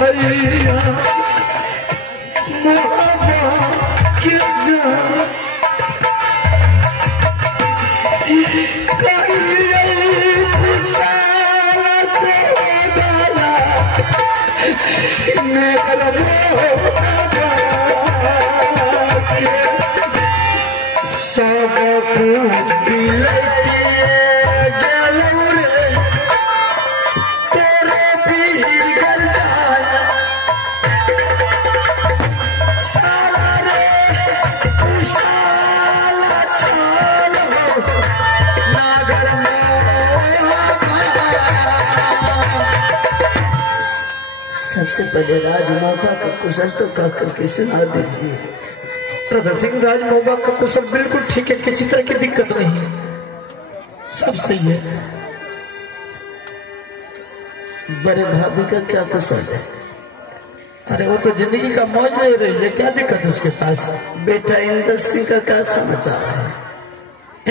भैया के जान सब कुछ बिलती तेरे बिगड़ जाए सारा रे उसाला छोड़ नागर सबसे पहले राजमाता का कुशल तो का करके सुना दीजिए। प्रधान सिंह राजमाता का कुशल बिल्कुल ठीक है, किसी तरह की दिक्कत नहीं है, सब सही है। बड़े भाभी का क्या कुशल है? अरे वो तो जिंदगी का मौज ले रही है, क्या दिक्कत है उसके पास? बेटा इंदल सिंह का क्या समाचार है?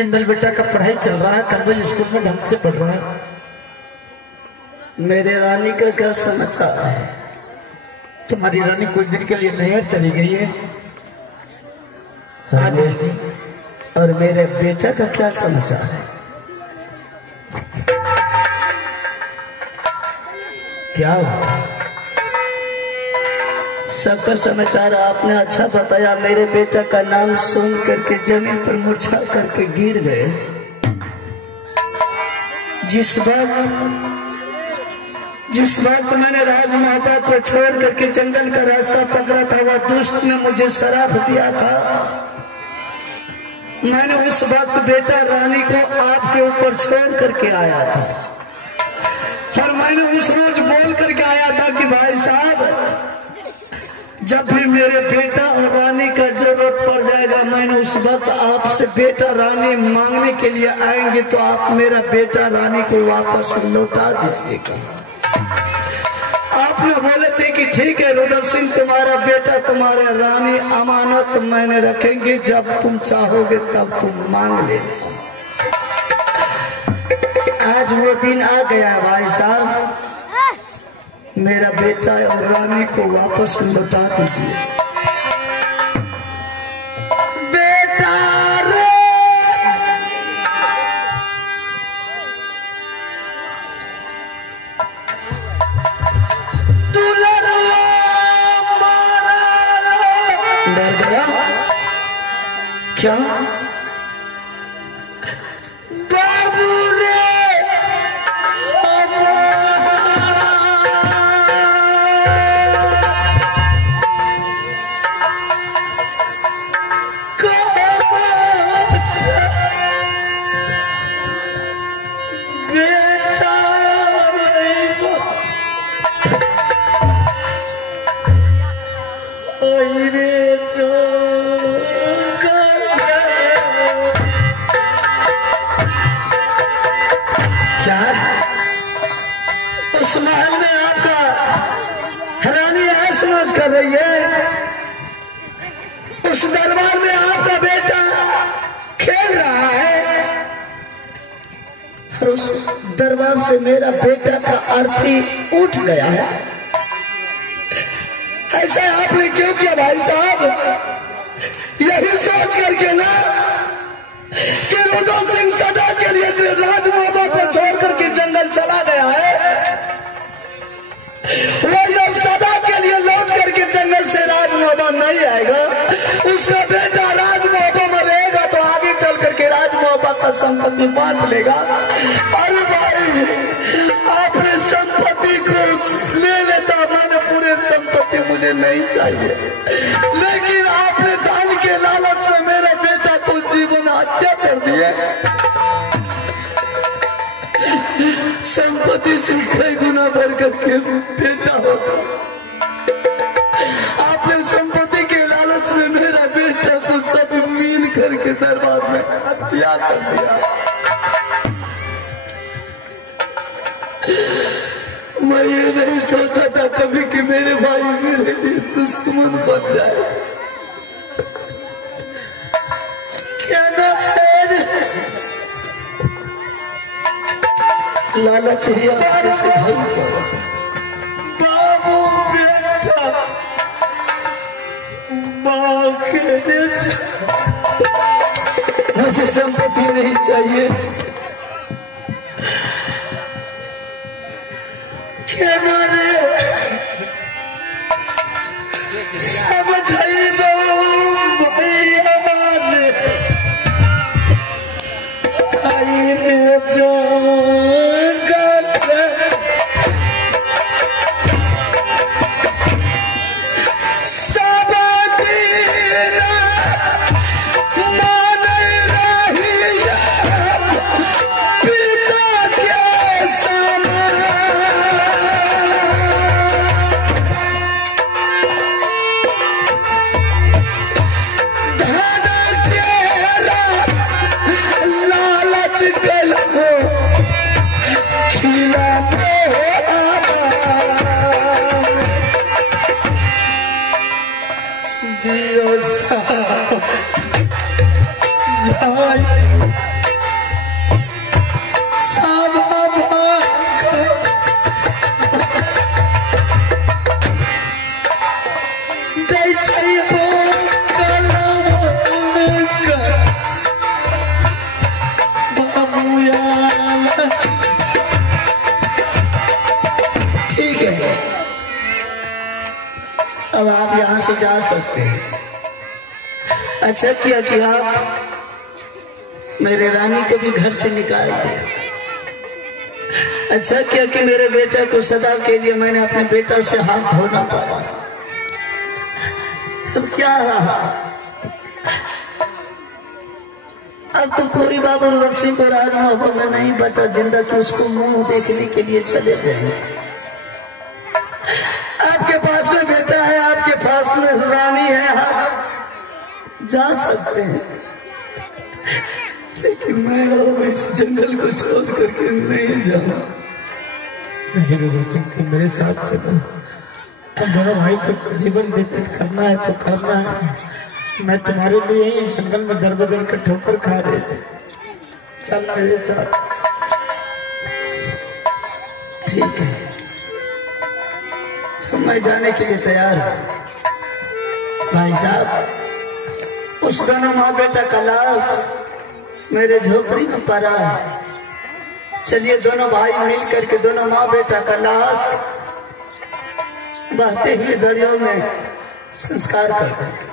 इंदल बेटा का पढ़ाई चल रहा है, कन्वेंट स्कूल में ढंग से पढ़ रहा है। मेरे रानी का क्या समाचार है? तुम्हारी रानी कुछ दिन के लिए नहर चली गई है, हाँ जी। और मेरे बेटा का क्या समाचार है? क्या हुआ? सबका समाचार आपने अच्छा बताया। मेरे बेटा का नाम सुन करके जमीन पर मुरझा करके गिर गए। जिस वक्त मैंने राजमाता को छोड़ करके जंगल का रास्ता पकड़ा था, वह दुष्ट ने मुझे शराप दिया था। मैंने उस वक्त बेटा रानी को आपके ऊपर छोड़ करके आया था, और मैंने उस रोज बोल करके आया था कि भाई साहब, जब भी मेरे बेटा और रानी का जरूरत पड़ जाएगा, मैंने उस वक्त आपसे बेटा रानी मांगने के लिए आएंगे तो आप मेरा बेटा रानी को वापस लौटा दीजिएगा। आपने बोले थे कि ठीक है रुद्र सिंह, तुम्हारा बेटा तुम्हारा रानी अमानत मैंने रखेंगे, जब तुम चाहोगे तब तुम मांग लेना। आज वो दिन आ गया भाई साहब, मेरा बेटा और रानी को वापस लौटा दीजिए। बेटा रे डर गया क्या? बाबू रे उस महल में आपका रानी ऐश मौज कर रही है, उस दरबार में आपका बेटा खेल रहा है, और उस दरबार से मेरा बेटा का अर्थी उठ गया है। ऐसा आपने क्यों किया भाई साहब? यही सोच करके ना कि रुद्र सिंह सदा के लिए राजमाता को छोड़ करके जंगल चला गया है, वो लोग सदा के लिए लौट करके जंगल से राजमाता नहीं आएगा। उसका बेटा राजमाता में रहेगा तो आगे चल करके राजमाता का संपत्ति बांट लेगा। अरे भाई, आपने संपत्ति को ले लेता, मैंने पूरे संपत्ति मुझे नहीं चाहिए, लेकिन आपने दान के लालच में मेरा बेटा को जीवन हत्या कर दिया। संपत्ति से कई गुना बढ़ करके बेटा होगा। आपने संपत्ति के लालच में मेरा बेटा को सब मीन करके दरबार में हत्या कर दिया। मैं ये नहीं सोचा था कभी कि मेरे भाई मेरे लिए दुश्मन बन जाए। क्या ना लालच ही आगे से भाई बाबू मुझे संपत्ति नहीं चाहिए। क्या मारे समझ अब आप यहाँ से जा सकते हैं। अच्छा किया कि आप मेरे रानी को भी घर से निकाल दिया। अच्छा किया कि मेरे बेटा को सदा के लिए मैंने अपने बेटा से हाथ धोना पड़ा। अब क्या रहा? अब तो कोई बाबू सिंह को राजमहल में नहीं बचा जिंदा कि उसको मुंह देखने के लिए चले जाएंगे। आपके पास में बेटा है, आपके पास में रानी है, आप जा सकते हैं, लेकिन मैं अब इस जंगल को छोड़ करके नहीं जाऊँ। नहीं रघुवर सिंह, तुम मेरे साथ चलो। तुम दोनों भाई को जीवन व्यतीत करना है तो करना है। मैं तुम्हारे लिए ही जंगल में दर बदर कर ठोकर खा रहे थे। चल मेरे साथ। ठीक है, तो मैं जाने के लिए तैयार हूँ। भाई साहब, उस दोनों माँ बेटा का लाश मेरे झोपड़ी में पड़ा है। चलिए दोनों भाई मिल करके दोनों माँ बेटा का लाश बहते हुए दरिया में संस्कार कर देंगे।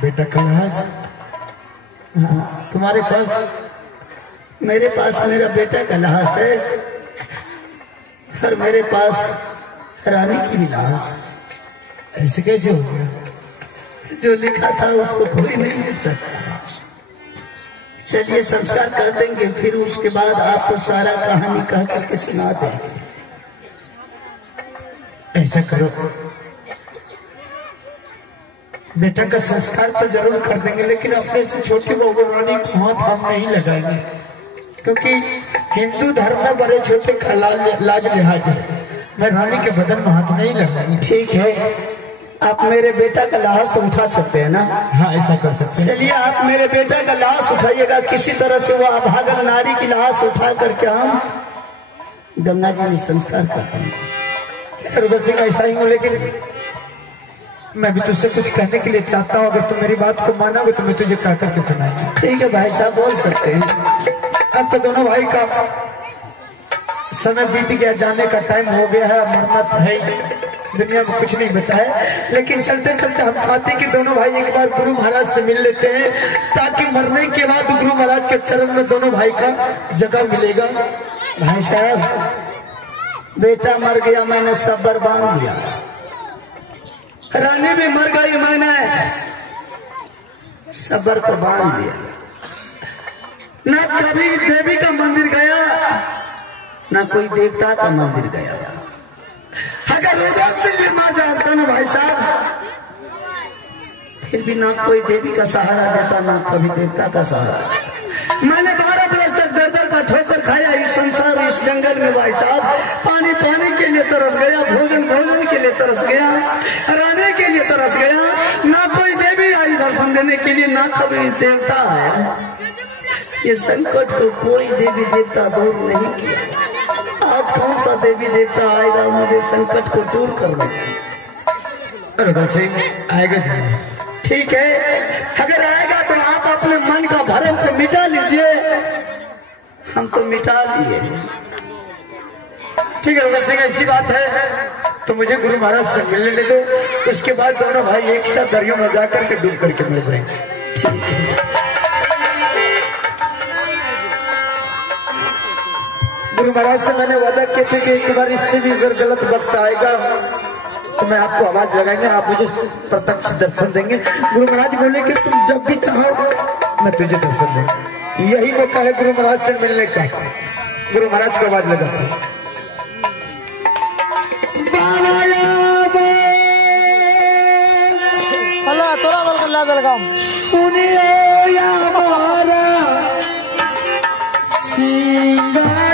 बेटा का लाश? हाँ, तुम्हारे पास? मेरे पास मेरा बेटा का लाश है और मेरे पास रानी की भी लाश। ऐसे कैसे हो गया? जो लिखा था उसको कोई नहीं मिल सकता। चलिए संस्कार कर देंगे, फिर उसके बाद आपको सारा कहानी कह करके सुना देंगे। ऐसा करो, बेटा का संस्कार तो जरूर कर देंगे, लेकिन अपने से छोटी बहू रानी को हाथ हम नहीं लगाएंगे, क्योंकि हिंदू धर्म में बड़े छोटे का लाज लिहाज है। मैं रानी के बदन में हाथ नहीं लगाऊंगी। ठीक है, आप मेरे बेटा का लाश तो उठा सकते हैं ना? हाँ, ऐसा कर सकते हैं। चलिए आप मेरे बेटा का लाश उठाइएगा, किसी तरह से वो अभागन नारी की लाश उठा करके हम गंगा जी में संस्कार करते हैं। रघुवर सिंह, ऐसा ही हूँ, लेकिन मैं भी तुझसे कुछ कहने के लिए चाहता हूँ। अगर तुम मेरी बात को मानोगे तो मैं तुझे कह करके सुनाऊंगा। ठीक है भाई साहब, बोल सकते हैं। अब तो दोनों भाई का समय बीत गया, जाने का टाइम हो गया है, मरना तो है ही, दुनिया में कुछ नहीं बचा है। लेकिन चलते चलते हम चाहते कि दोनों भाई एक बार गुरु महाराज से मिल लेते हैं, ताकि मरने के बाद गुरु महाराज के चरण में दोनों भाई का जगह मिलेगा। भाई साहब, बेटा मर गया, मैंने सब्र बांध दिया। रानी भी मर गई, मैंने सब्र को बांध दिया। ना कभी देवी का मंदिर गया, ना कोई देवता का मंदिर गया। अगर रुद्र सिंह भी मार जाता ना भाई साहब, फिर भी ना कोई देवी का सहारा देता, ना कभी देवता का सहारा। मैंने 12 बरस तक दर दर का ठोकर खाया इस संसार, इस जंगल में भाई साहब। पानी पानी के लिए तरस गया, भोजन भोजन के लिए तरस गया, रहने के लिए तरस गया। ना कोई देवी आई दर्शन देने के लिए, ना कभी देवता आया। ये संकट को कोई देवी देवता दूर नहीं किया। आज कौन सा देवी देवता आएगा मुझे संकट को दूर करने? रुदल सिंह आएगा जी। ठीक है, अगर आएगा तो आप अपने मन का भरम को मिटा लीजिए, हम तो मिटा लिए। ठीक है रुदल सिंह, ऐसी बात है तो मुझे गुरु महाराज से मिलने दो, उसके बाद दोनों भाई एक साथ दरियों में जाकर के डूब करके मिल जाएंगे। ठीक है। गुरु महाराज से मैंने वादा किया था कि एक बार इससे भी अगर गलत वक्त आएगा तो मैं आपको आवाज लगाएंगे, आप मुझे प्रत्यक्ष दर्शन देंगे। गुरु महाराज बोले कि तुम जब भी चाहो मैं तुझे दर्शन दूंगा। यही मौका है गुरु महाराज से मिलने का। गुरु महाराज को आवाज लगाते हैं। सुनियो या हमारा सिंगार